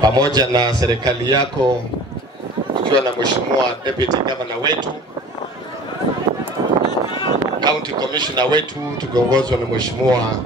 pamoja na serikali yako ukiwa na Mheshimiwa Deputy Governor wetu, County Commissioner wetu tukiongozwa na Mheshimiwa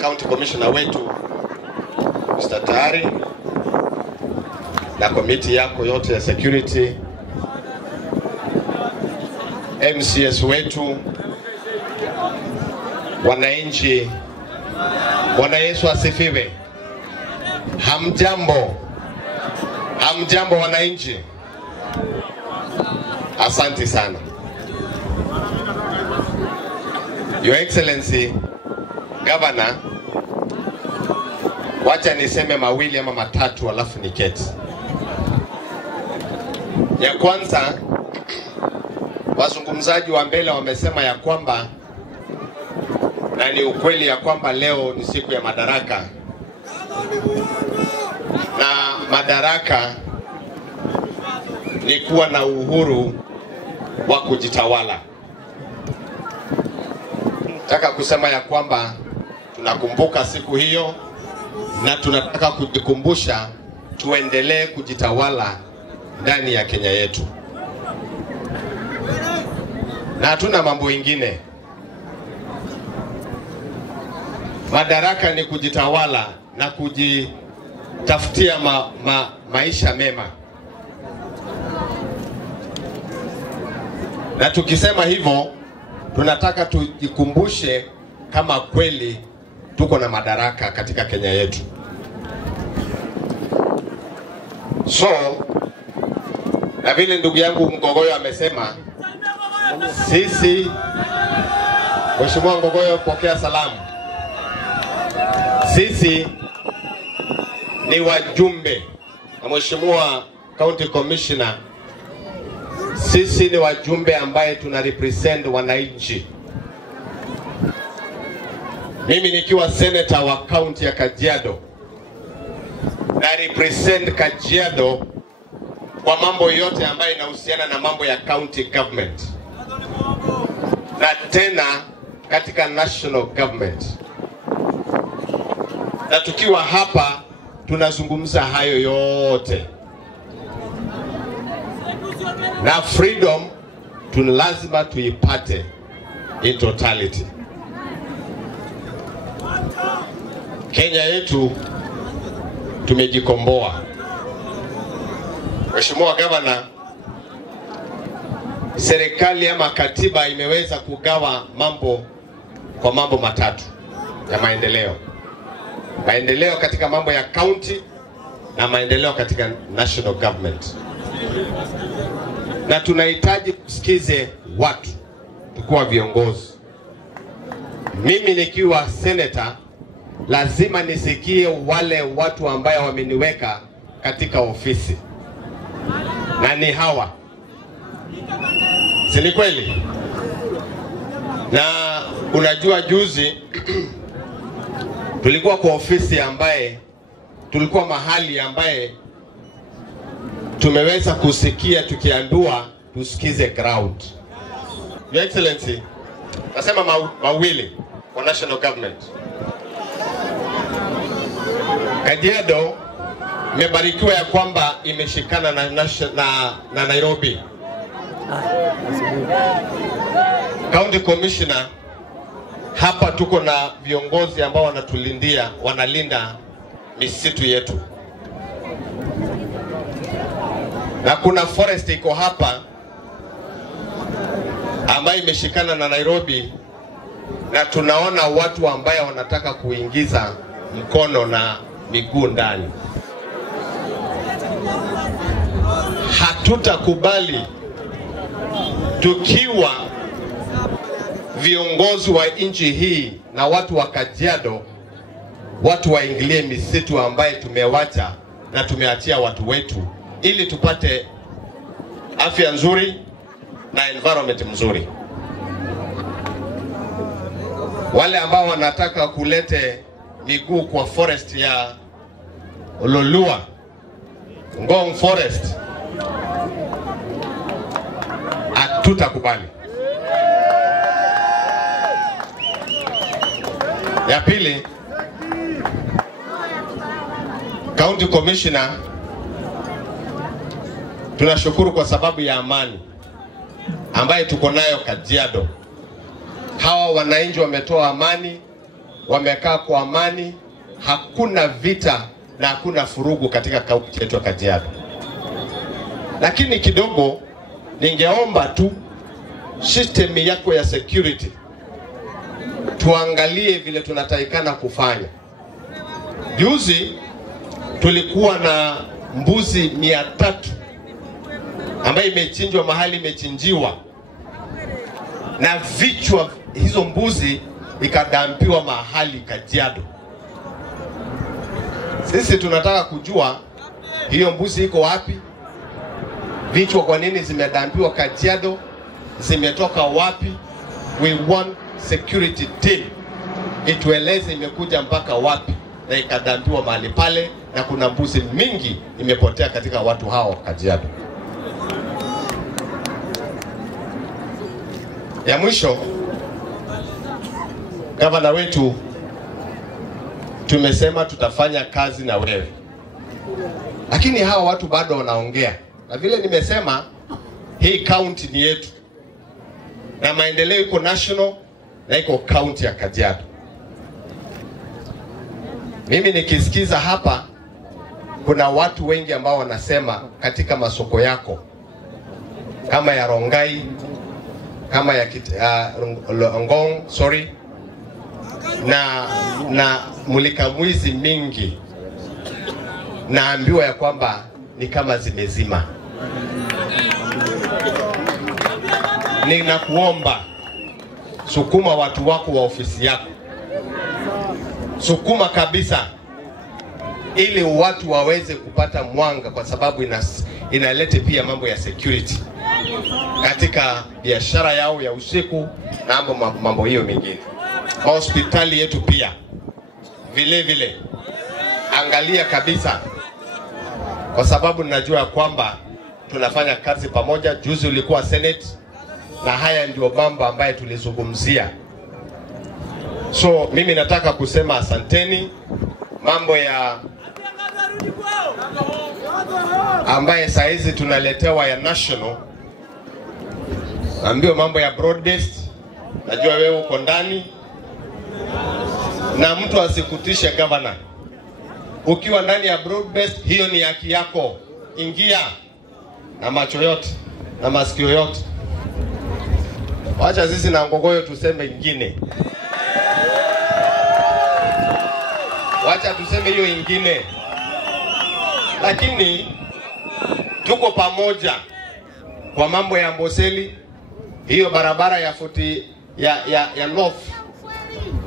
County Commissioner wetu Mr. Tayari na komiti yako yote ya security, MCS wetu, wananchi. Bwana Yesu asifiwe. Hamjambo. Hamjambo wananchi. Asante sana. Your Excellency Governor, wacha niseme mawili ama matatu alafu niketi. Ya kwanza, wazungumzaji wa mbele wamesema ya kwamba, na ni ukweli ya kwamba leo ni siku ya madaraka. Na madaraka ni kuwa na uhuru wa kujitawala. Nataka kusema ya kwamba tunakumbuka siku hiyo na tunataka kujikumbusha tuendelee kujitawala ndani ya Kenya yetu. Na hatuna mambo ingine. Madaraka ni kujitawala na kujitafutia maisha mema. Na tukisema hivyo, tunataka tujikumbushe kama kweli tuko na madaraka katika Kenya yetu. So, na vile ndugu yangu Ngogoyo amesema, sisi, Mheshimiwa Ngogoyo, pokea salamu. Sisi ni wajumbe na Mheshimiwa County Commissioner. Sisi ni wajumbe ambaye tuna represent wananchi. Mimi nikiwa senator wa county ya Kajiado na represent Kajiado kwa mambo yote ambayo inahusiana na mambo ya county government na tena katika national government. Na tukiwa hapa tunazungumza hayo yote. Na freedom lazima tuipate in totality. Kenya yetu tumejikomboa. Mheshimiwa Governor, serikali ama katiba imeweza kugawa mambo kwa mambo matatu ya maendeleo. Maendeleo katika mambo ya county na maendeleo katika national government. Na tunahitaji kusikize watu, tukuwa viongozi. Mimi nikiwa senator lazima nisikie wale watu ambao wameniweka katika ofisi. Na ni hawa. Si ni kweli? Na unajua juzi tulikuwa kwa ofisi ambaye tulikuwa mahali ambaye tumeweza kusikia tukiandua tusikize ground. Your Excellency, nasema mawili kwa national government. Kajiado imebarikiwa ya kwamba imeshikana na Nairobi. County Commissioner, hapa tuko na viongozi ambao wanatulindia, wanalinda misitu yetu. Na kuna forest iko hapa ambayo imeshikana na Nairobi, na tunaona watu ambao wanataka kuingiza mkono na miguu ndani. Hatutakubali tukiwa viongozi wa nchi hii na watu wa Kajiado, watu waingilie misitu ambaye tumewacha na tumeachia watu wetu ili tupate afya nzuri na environment mzuri. Wale ambao wanataka kulete miguu kwa forest ya Ololua, Ngong Forest, hatutakubali. Ya pili, County Commissioner, tunashukuru kwa sababu ya amani ambaye tuko nayo Kajiado. Hawa wananchi wametoa amani, wamekaa kwa amani, hakuna vita na hakuna furugu katika kaunti yetu ya Kajiado. Lakini kidogo ningeomba tu system yako ya security tuangalie vile tunatakikana kufanya. Juzi tulikuwa na mbuzi 300 ambayo imechinjwa mahali imechinjiwa, na vichwa hizo mbuzi ikadampiwa mahali Kajiado. Sisi tunataka kujua hiyo mbuzi iko wapi, vichwa kwa nini zimedampiwa Kajiado, zimetoka wapi. We want security team itueleze imekuja mpaka wapi na ikadampiwa mahali pale, na kuna mbuzi mingi imepotea katika watu hao Kajiado. Ya mwisho, gavana wetu tumesema tutafanya kazi na wewe, lakini hawa watu bado wanaongea. Na vile nimesema, hii county ni yetu na maendeleo iko national na iko county ya Kajiado. Mimi nikisikiza hapa, kuna watu wengi ambao wanasema katika masoko yako kama ya Rongai, kama ya Ngong, na mulika mwizi mingi, naambiwa ya kwamba ni kama zimezima. Ninakuomba, sukuma watu wako wa ofisi yako, sukuma kabisa, ili watu waweze kupata mwanga, kwa sababu inalete pia mambo ya security katika biashara yao ya usiku na mambo hiyo mengine. Hospitali yetu pia vile vile angalia kabisa, kwa sababu ninajua kwamba tunafanya kazi pamoja. Juzi ulikuwa Senate na haya ndio mambo ambaye tulizungumzia. So mimi nataka kusema asanteni. Mambo ya ambaye saizi tunaletewa ya national, ambio mambo ya broad based, najua wewe uko ndani, na mtu asikutishe governor. Ukiwa ndani ya broad based, hiyo ni haki yako, ingia na macho yote na masikio yote. Wacha sisi na Ngogoyo tuseme ingine, wacha tuseme hiyo ingine, lakini tuko pamoja kwa mambo ya Amboseli. Hiyo barabara ya 40 ya north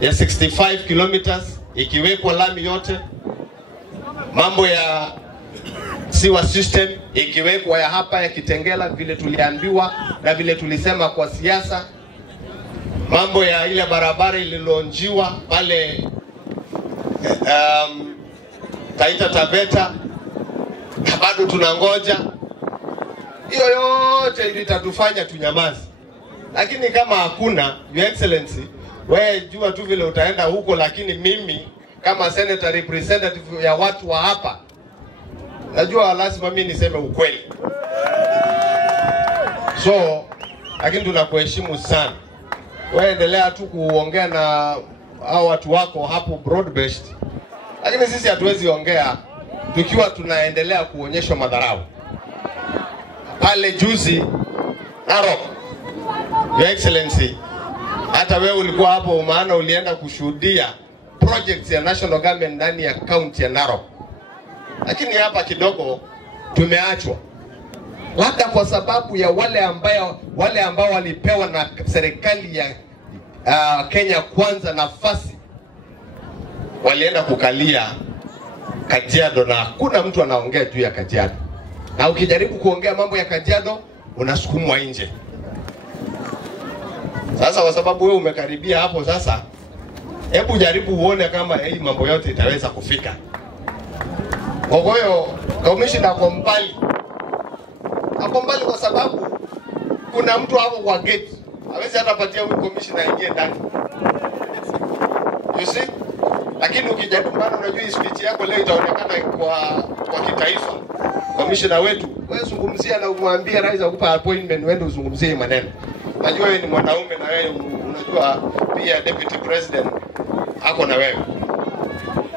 ya 65 kilometers ikiwekwa lami yote, mambo ya sewer system ikiwekwa ya hapa ya Kitengela vile tuliambiwa na vile tulisema kwa siasa, mambo ya ile barabara ililonjiwa pale Taita Taveta bado tunangoja. Hiyo yote itatufanya tunyamazi, lakini kama hakuna, Your Excellency, wewe jua tu vile utaenda huko, lakini mimi kama senator representative ya watu wa hapa, najua lazima mimi niseme ukweli. So, lakini tunakuheshimu sana. Wewe endelea tu kuongea na hao watu wako hapo broad based, lakini sisi hatuwezi ongea tukiwa tunaendelea kuonyesha madharau. Pale juzi Narok, Your Excellency, hata wewe ulikuwa hapo, maana ulienda kushuhudia projects ya national government ndani ya county ya Narok. Lakini hapa kidogo tumeachwa, labda kwa sababu ya wale ambao walipewa na serikali ya Kenya Kwanza nafasi, walienda kukalia Kajiado, na hakuna mtu anaongea juu ya Kajiado. Na ukijaribu kuongea mambo ya Kajiado unasukumwa nje. Sasa kwa sababu wewe umekaribia hapo, sasa hebu jaribu uone kama hii mambo yote itaweza kufika. Kwa hiyo commissioner ako mbali kwa sababu kuna mtu hapo kwa gate, hawezi hata patia huyu commissioner aingie ndani. You see? Lakini ukijaribu, bado unajua hii speech yako leo itaonekana kwa kitaifa. Commissioner wetu, wewe zungumzia na umwambie rais akupa appointment, wewe uzungumzie maneno. Najua wewe ni mwanaume na wewe unajua pia deputy president ako na wewe.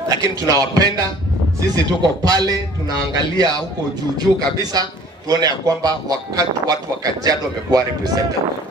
Lakini tunawapenda, sisi tuko pale, tunaangalia huko juu kabisa, tuone ya kwamba wakati watu wa Kajiado wamekuwa represented.